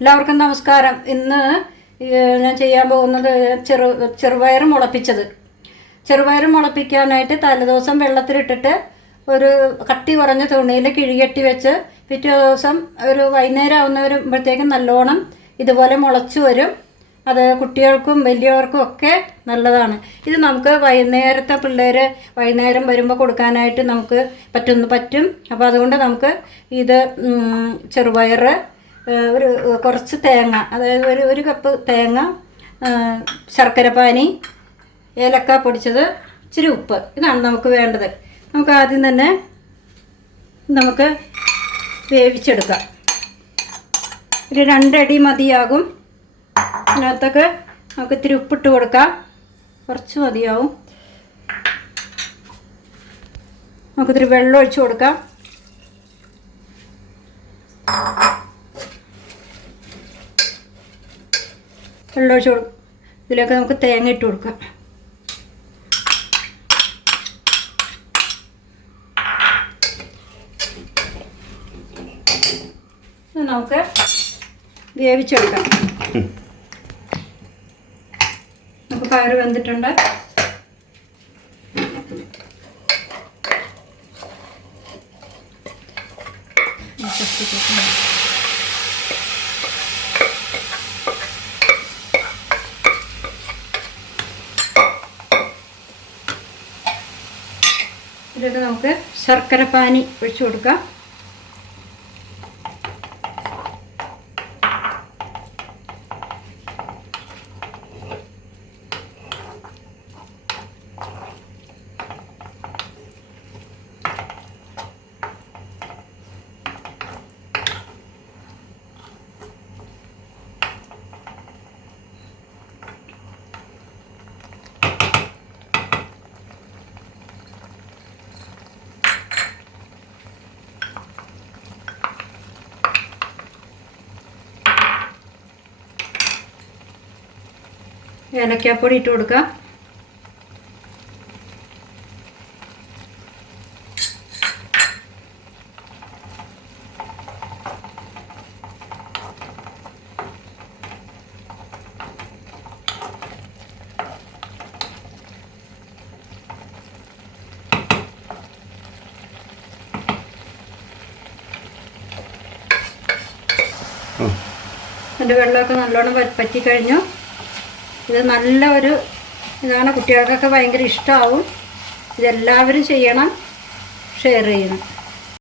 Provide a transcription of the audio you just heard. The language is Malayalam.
എല്ലാവർക്കും നമസ്കാരം. ഇന്ന് ഞാൻ ചെയ്യാൻ പോകുന്നത് ചെറുപയർ മുളപ്പിച്ചത്. ചെറുപയർ മുളപ്പിക്കാനായിട്ട് തലേദിവസം വെള്ളത്തിലിട്ടിട്ട് ഒരു കട്ടി കുറഞ്ഞ തുണിയിൽ കിഴികെട്ടി വെച്ച് പിറ്റേ ദിവസം ഒരു വൈകുന്നേരം ആവുന്നവരുമ്പോഴത്തേക്കും നല്ലോണം ഇതുപോലെ മുളച്ചു വരും. അത് കുട്ടികൾക്കും വലിയവർക്കും ഒക്കെ നല്ലതാണ്. ഇത് നമുക്ക് വൈകുന്നേരത്തെ പിള്ളേർ വൈകുന്നേരം വരുമ്പോൾ കൊടുക്കാനായിട്ട് നമുക്ക് പറ്റും. അപ്പോൾ അതുകൊണ്ട് നമുക്ക് ഇത് ചെറുപയർ, കുറച്ച് തേങ്ങ, അതായത് ഒരു കപ്പ് തേങ്ങ, ശർക്കരപ്പാനി, ഏലക്ക പൊടിച്ചത്, ഇച്ചിരി ഉപ്പ്, ഇതാണ് നമുക്ക് വേണ്ടത്. നമുക്ക് ആദ്യം തന്നെ നമുക്ക് വേവിച്ചെടുക്കാം. ഒരു 2 അടി മതിയാകും. അതിനകത്തൊക്കെ നമുക്ക് ഇത്തിരി ഉപ്പിട്ട് കൊടുക്കാം. കുറച്ച് മതിയാവും. നമുക്കിത്തിരി വെള്ളം ഒഴിച്ച് കൊടുക്കാം. വെള്ളം ഒഴിച്ച് കൊടുക്കും. ഇതിലേക്ക് നമുക്ക് തേങ്ങ ഇട്ട് കൊടുക്കാം. നമുക്ക് വേവിച്ചെടുക്കാം. നമുക്ക് പയർ വെന്തിട്ടുണ്ട്. ഇതിലേക്ക് നമുക്ക് ശർക്കരപ്പാനി ഒഴിച്ചു കൊടുക്കാം. ഏലക്കാപ്പൊടി ഇട്ട് കൊടുക്കാം. അതിൻ്റെ വെള്ളമൊക്കെ നല്ലോണം പറ്റിക്കഴിഞ്ഞു. ഇത് നല്ല ഇതാണ്. കുട്ടികൾക്കൊക്കെ ഭയങ്കര ഇഷ്ടമാവും. ഇതെല്ലാവരും ചെയ്യണം, ഷെയർ ചെയ്യണം.